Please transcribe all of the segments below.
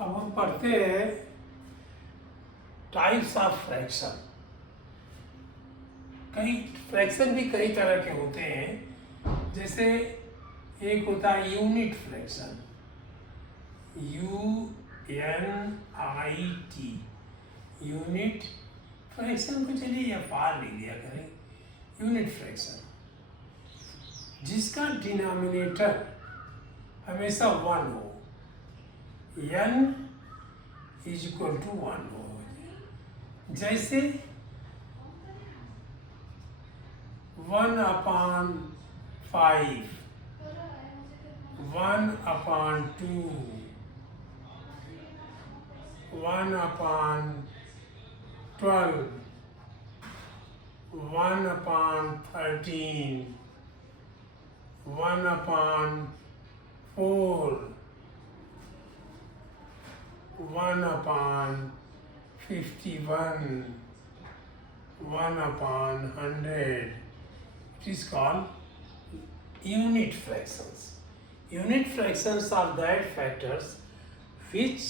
अब हम पढ़ते हैं टाइप्स ऑफ फ्रैक्शन। कई फ्रैक्शन भी कई तरह के होते हैं, जैसे एक होता है unit fraction, UNIT, unit fraction को चलिए या पार लिख दिया करें। यूनिट फ्रैक्शन जिसका डिनोमिनेटर हमेशा 1 हो, n इज इक्वल टू 1 हो। जैसे 1/5, 1/2, 1/12, 1/13, 1/4, 1/51, 1/100. It is called unit fractions. Unit fractions are that factors which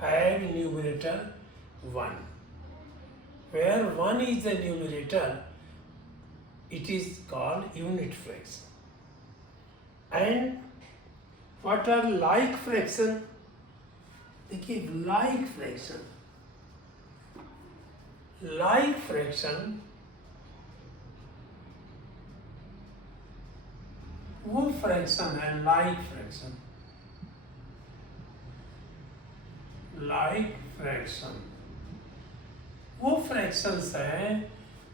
have numerator 1. Where 1 is the numerator, it is called unit fraction. And what are like fraction? देखिए like fraction वो fraction है, like fraction वो fractions हैं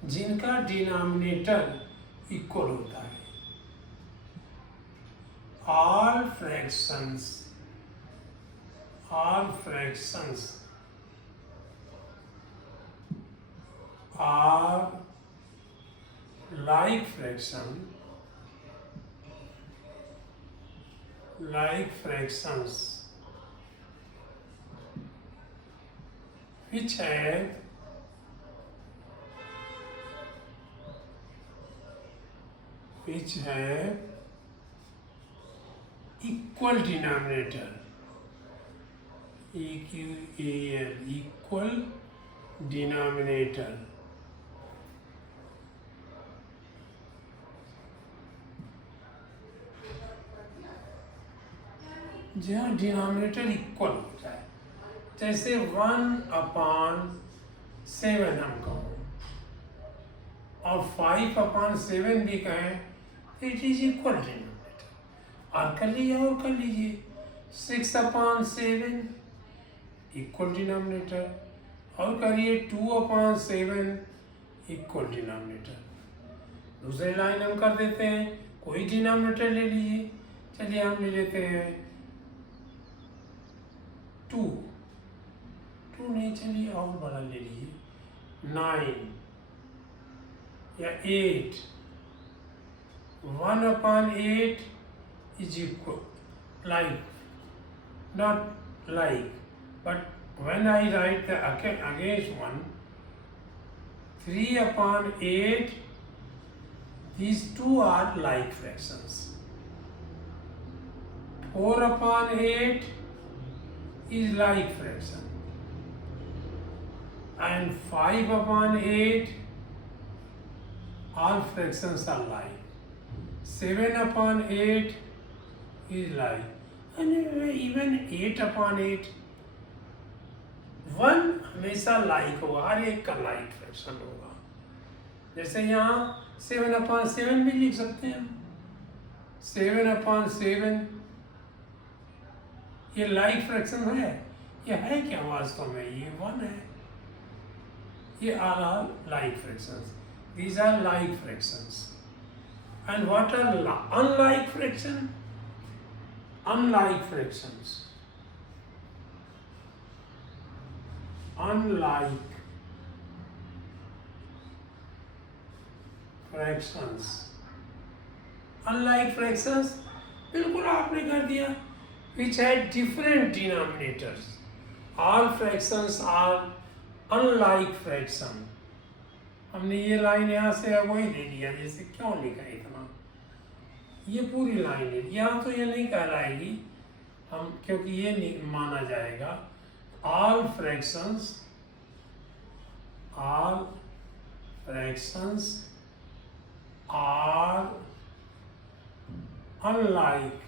जिनका denominator equal होता है। all fractions are like fractions which have equal denominator, EQAL, equal denominator. जहाँ denominator equal हो जाए, जैसे 1/7 हम कहो और 5/7 भी कहें, इट इज इक्वल डिनोमिनेटर। और कर लीजिए 6/7 इक्वल डिनोमिनेटर, और करिए 2/7 इक्वल डिनोमिनेटर। दूसरी लाइन हम कर देते हैं, कोई डिनोमिनेटर ले लीजिए। चलिए हम ले लेते हैं 2 नहीं, चलिए और बड़ा ले लीजिए 9 या 8। 1/8 is equal, not like, but when I write the against one, 3/8, these two are like fractions. 4/8 is like fraction, and 5/8, all fractions are like. 7/8 is like, and even 8/8, 1 हमेशा like होगा, हर एक का like फ्रैक्शन होगा। जैसे यहाँ 7/7 भी लिख सकते हैं हम। 7/7 ये like फ्रैक्शन है, ये है क्या वास्तव में? ये 1 है। ये all are like fractions. These are like fractions. And what are unlike fraction? Unlike fractions. Unlike fractions बिल्कुल आपने कर दिया, which had different denominators. All fractions are unlike fraction. हमने ये लाइन यहाँ से वही दे दिया, जैसे क्यों लिखा इतना, ये पूरी लाइन है। यहाँ तो ये नहीं कहलाएगी, हम, क्योंकि ये नहीं माना जाएगा all fractions are unlike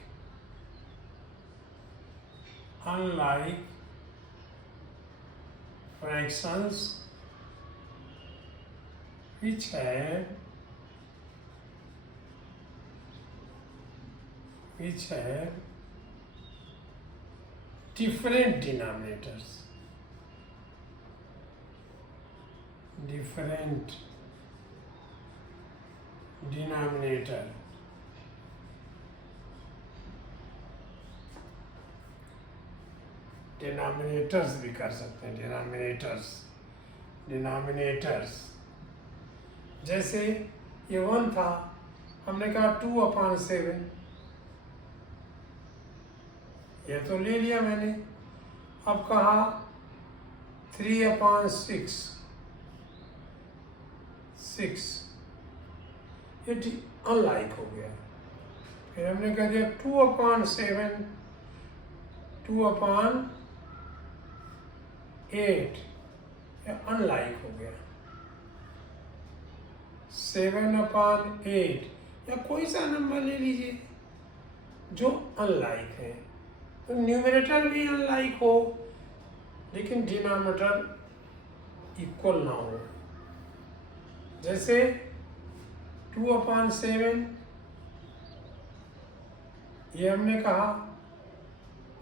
fractions which have different denominators. Denominators भी कर सकते हैं, डिनोमिनेटर्स। जैसे ये 1 था, हमने कहा 2/7, ये तो ले लिया मैंने। अब कहा 3/6, ये अनलाइक हो गया। फिर हमने कह दिया 2/7, 2/8, ये अनलाइक हो गया। 7/8, या कोई सा नंबर ले लीजिए जो अनलाइक है। तो न्यूमरेटर भी अनलाइक हो लेकिन डिनोमिनेटर इक्वल ना हो। जैसे 2/7 ये हमने कहा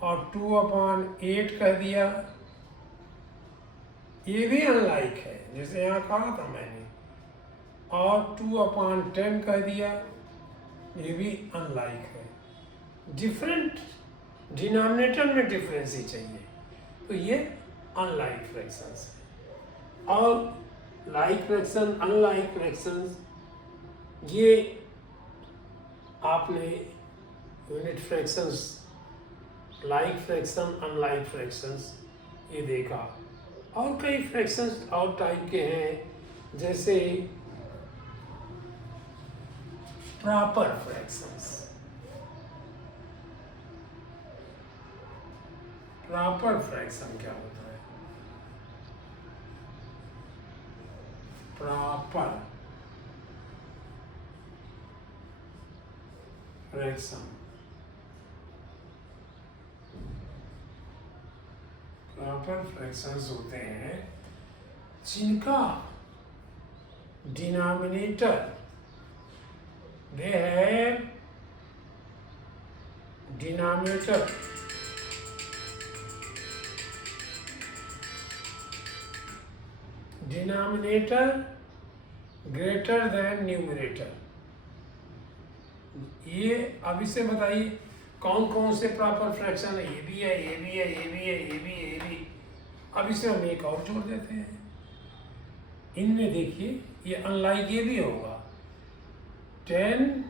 और 2/8 कह दिया, ये भी अनलाइक है जैसे यहाँ कहा था मैंने। और 2/10 कह दिया, ये भी अनलाइक है। डिफरेंट डिनोमिनेटर में डिफरेंस ही चाहिए, तो ये अनलाइक फ्रैक्शंस है। और लाइक फ्रैक्शन, अनलाइक फ्रैक्शंस, ये आपने unit fractions, like fraction, unlike fractions ये देखा। और कई फ्रैक्शंस और टाइप के हैं, जैसे प्रॉपर फ्रैक्शंस। प्रॉपर फ्रैक्शन क्या होता है? प्रॉपर फ्रैक्शन, प्रॉपर फ्रैक्शंस होते हैं जिनका denominator, they have denominator greater than numerator. ये अब इसे बताइए कौन कौन से प्रॉपर फ्रैक्शन है? ये भी है, ये भी है, ये भी है, ये भी है, ये भी। अब इसे हम एक और जोड़ देते हैं। इनमें देखिए ये अनलाइक ये भी होगा, 10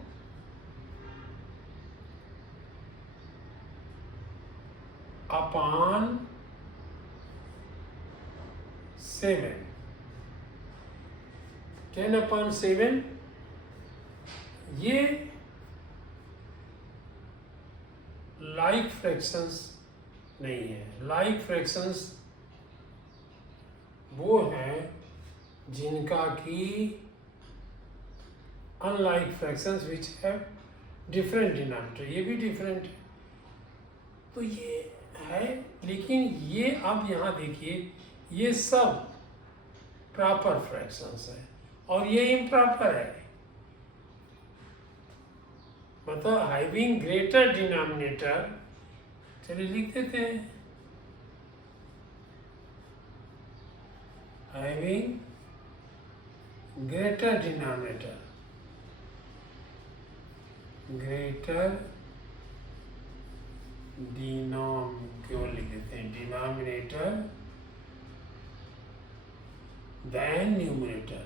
अपॉन 7, 10/7, ये लाइक फ्रैक्शंस नहीं है। लाइक फ्रैक्शंस वो हैं जिनका कि unlike fractions which have different denominator, ये भी डिफरेंट है। तो ये है, लेकिन ये अब यहाँ देखिए ये सब प्रॉपर फ्रैक्शंस है और ये इम्प्रॉपर है। मतलब हैविंग ग्रेटर डिनोमिनेटर, चलिए लिख देते हैं, हैविंग ग्रेटर डिनोमिनेटर, क्यों लिख देते हैं, denominator then numerator.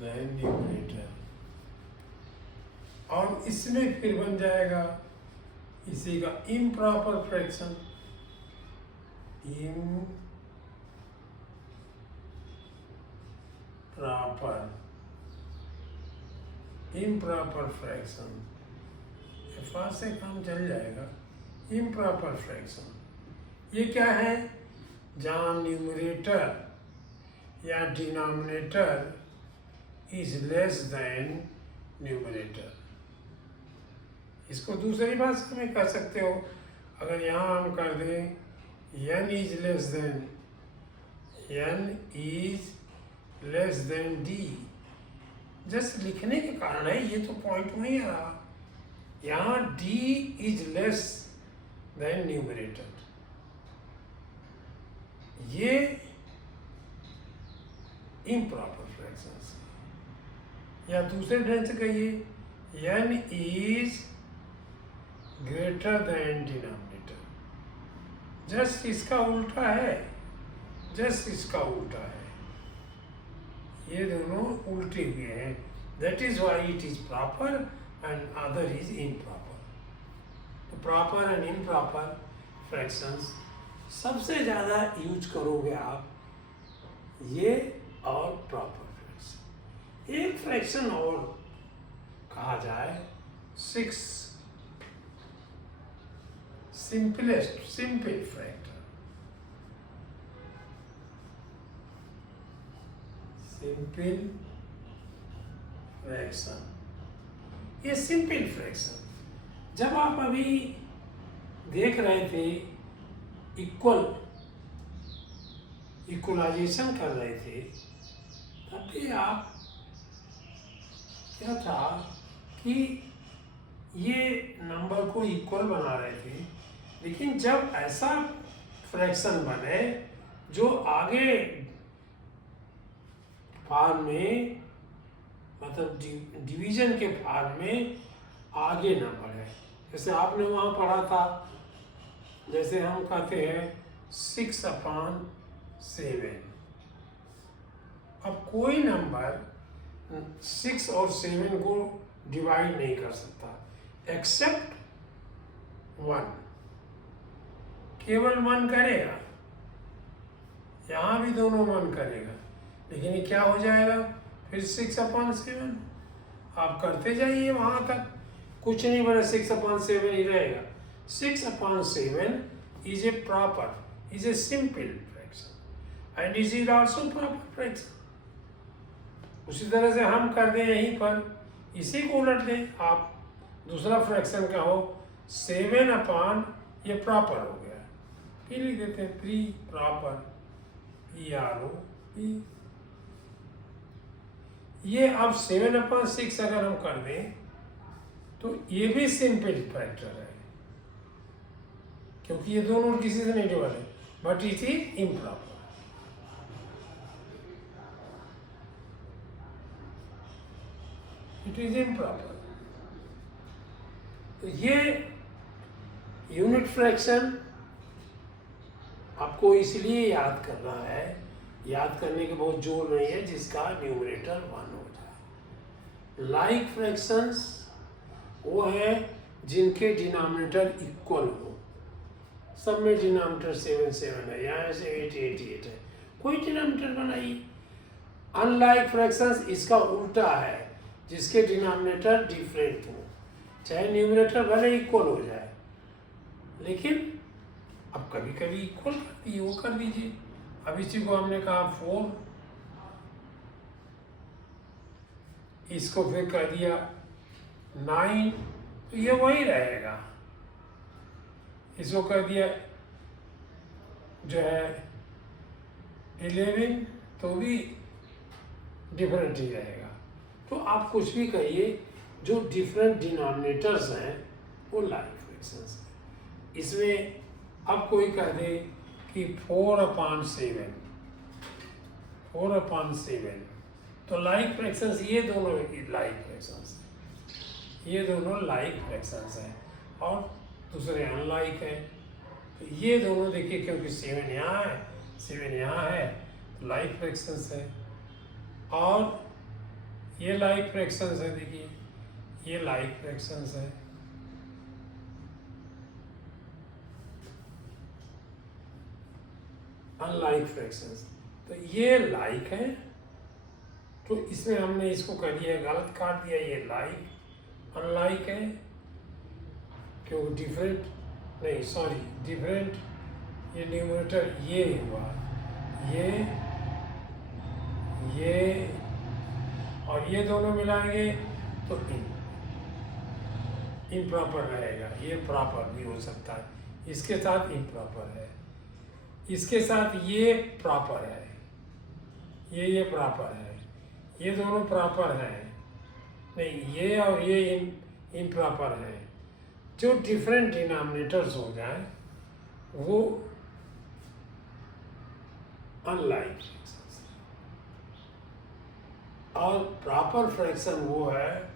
Then numerator, और इसमें फिर बन जाएगा इसी का improper fraction, proper improper fraction, fast से काम चल जाएगा। इम्प्रॉपर फ्रैक्शन ये क्या है? जहाँ न्यूमरेटर या denominator is less than numerator. इसको दूसरी भाषा में कह सकते हो, अगर यहाँ हम कर दें n is less than d, just लिखने के कारण है, ये तो पॉइंट वहीं आ रहा। यहाँ d is less than numerator, ये इम्प्रॉपर फ्रैक्शंस। या दूसरे ढंग से कहिए n is greater than denominator, just इसका उल्टा है, जस्ट इसका उल्टा है, ये दोनों उल्टे हुए हैं। That is why it is proper and other is improper. तो प्रॉपर एंड इम्प्रॉपर फ्रैक्शंस सबसे ज़्यादा यूज करोगे आप, ये और प्रॉपर फ्रैक्शन। एक फ्रैक्शन और कहा जाए, 6 सिंपल फैक्टर, सिंपल फ्रैक्शन। ये सिंपल फ्रैक्शन जब आप अभी देख रहे थे इक्वलाइजेशन कर रहे थे, तब भी आप क्या था कि ये नंबर को इक्वल बना रहे थे। लेकिन जब ऐसा फ्रैक्शन बने जो आगे फॉर्म में, मतलब डिवीजन के फॉर्म में आगे न बढ़े, जैसे आपने वहाँ पढ़ा था, जैसे हम कहते हैं 6/7। अब कोई नंबर 6 और 7 को डिवाइड नहीं कर सकता एक्सेप्ट 1, केवल 1 करेगा। यहाँ भी दोनों 1 करेगा, लेकिन ये क्या हो जाएगा फिर 6/7। आप करते जाइए वहाँ तक, कुछ नहीं बना, 6/7 ही रहेगा। 6/7 is a proper, is a simple fraction and is it also proper fraction। उसी तरह से हम कर दें यहीं पर, इसी को उलट दें। आप दूसरा फ्रैक्शन का हो 7/, ये प्रॉपर हो गया, ये लिख देते हैं प्री प्रॉपर, PROP। ये अब 7/6 अगर हम कर दें तो ये भी सिंपल फैक्टर है, क्योंकि ये दोनों किसी से नहीं डिवाइड है, but it is improper. It is improper. तो ये यूनिट फ्रैक्शन आपको इसलिए याद करना है, याद करने के बहुत जोर नहीं है, जिसका न्यूमरेटर 1 हो जाए। लाइक फ्रैक्शंस वो है जिनके डिनोमिनेटर इक्वल हो। सब में डिनोमिनेटर 7 है, यहाँ से 8 है, कोई डिनोमिनेटर बनाइए। अनलाइक फ्रैक्शंस इसका उल्टा है, जिसके डिनोमिनेटर डिफरेंट हो, चाहे न्यूमरेटर भले इक्वल हो जाए, लेकिन अब कभी कभी इक्वल कर दिए, वो कर दीजिए। अब इसी को हमने कहा 4, इसको फिर कर दिया 9, तो ये वही रहेगा। इसको कर दिया जो है 11, तो भी डिफरेंट ही रहेगा। तो आप कुछ भी कहिए, जो डिफरेंट डिनोमिनेटर्स हैं वो लाइक फ्रैक्शंस हैं। इसमें अब कोई कह दे कि 4/7, तो लाइक फ्रैक्शंस, ये दोनों लाइक फ्रैक्शंस हैं, ये दोनों लाइक फ्रैक्शंस हैं, और दूसरे अनलाइक है। तो ये दोनों देखिए, क्योंकि 7 यहाँ है, 7 यहाँ है, तो लाइक फ्रैक्शंस है। और ये लाइक फ्रैक्शंस है, देखिए ये लाइक फ्रैक्शंस है। अनलाइक फ्रैक्शंस, तो ये लाइक है तो इसमें हमने इसको कर दिया गलत काट दिया, ये लाइक अनलाइक है क्योंकि डिफरेंट नहीं सॉरी डिफरेंट, ये न्यूमरेटर ये हुआ, ये और ये दोनों मिलाएंगे तो इम्प्रॉपर रहेगा। ये प्रॉपर भी हो सकता है, इसके साथ इम्प्रॉपर है, इसके साथ ये प्रॉपर है, ये प्रॉपर है, ये दोनों प्रॉपर हैं, नहीं ये और ये इम्प्रॉपर है। जो डिफरेंट डिनोमिनेटर्स हो जाए वो अनलाइक फ्रैक्शंस, और प्रॉपर फ्रैक्शन वो है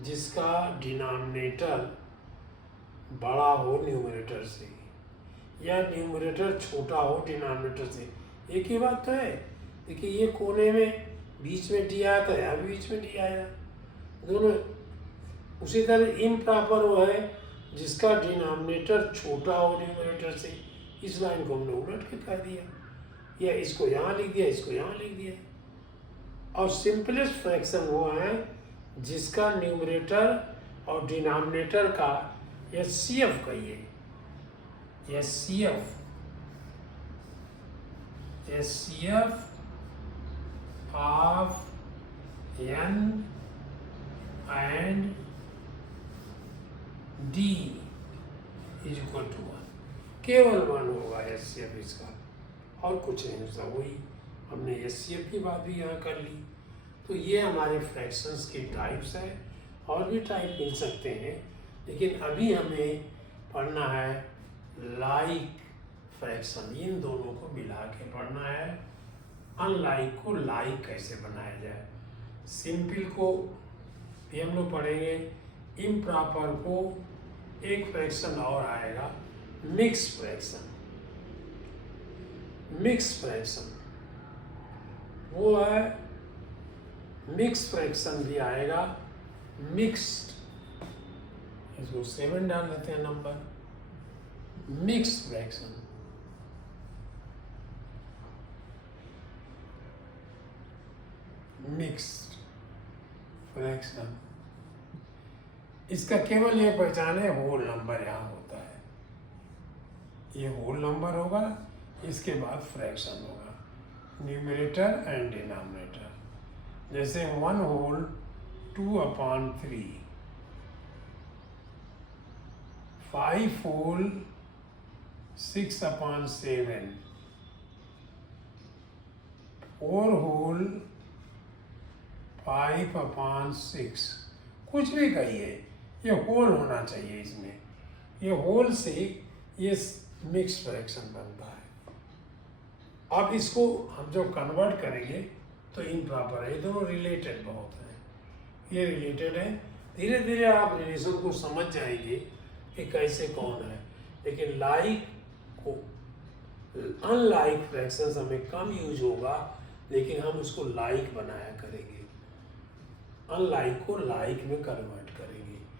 जिसका डिनोमिनेटर बड़ा हो न्यूमरेटर से या न्यूमरेटर छोटा हो डिनोमिनेटर से। एक ही बात तो है। देखिए ये कोने में बीच में डी आया था, यहाँ भी बीच में डी आया, दोनों। उसी तरह इम्प्रॉपर वो है जिसका डिनोमिनेटर छोटा हो न्यूमरेटर से। इस लाइन को हमने उलट के कर दिया, या इसको यहाँ लिख दिया, इसको यहाँ लिख दिया। और सिंपलेस्ट फ्रैक्शन वो है जिसका न्यूमरेटर और डिनोमिनेटर का HCF कहिए, HCF of n and d is equal to 1, केवल 1 होगा HCF इसका, और कुछ नहीं होता। वही हमने HCF की बात भी यहाँ कर ली। तो ये हमारे फ्रैक्शंस की टाइप्स है, और भी टाइप मिल सकते हैं, लेकिन अभी हमें पढ़ना है लाइक फ्रैक्शन। इन दोनों को मिला के पढ़ना है। अनलाइक को लाइक कैसे बनाया जाए, सिंपल को भी हम लोग पढ़ेंगे, इम्प्रॉपर को एक फ्रैक्शन और आएगा मिक्स फ्रैक्शन। मिक्स फ्रैक्शन वो है, मिक्स फ्रैक्शन भी आएगा मिक्स्ड, इसको 7 डाल देते हैं number. Mix fraction, mixed fraction, इसका केवल ये पहचान है, होल नंबर यहाँ होता है, ये होल नंबर होगा, इसके बाद फ्रैक्शन होगा, न्यूमरेटर एंड डिनोमिनेटर। जैसे 1 होल 2/3, 5 होल 6/7, 4 होल 5/6, कुछ भी कहिए, ये होल होना चाहिए इसमें। ये होल से ये मिक्स फ्रैक्शन बनता है। अब इसको हम जब कन्वर्ट करेंगे तो इम्प्रॉपर है, ये दोनों रिलेटेड बहुत हैं, ये रिलेटेड है। धीरे धीरे आप रिलेशन को समझ जाएंगे कि कैसे कौन है। लेकिन लाइक को, अनलाइक फ्रैक्शंस हमें कम यूज होगा, लेकिन हम उसको लाइक बनाया करेंगे, अनलाइक को लाइक में कन्वर्ट करेंगे।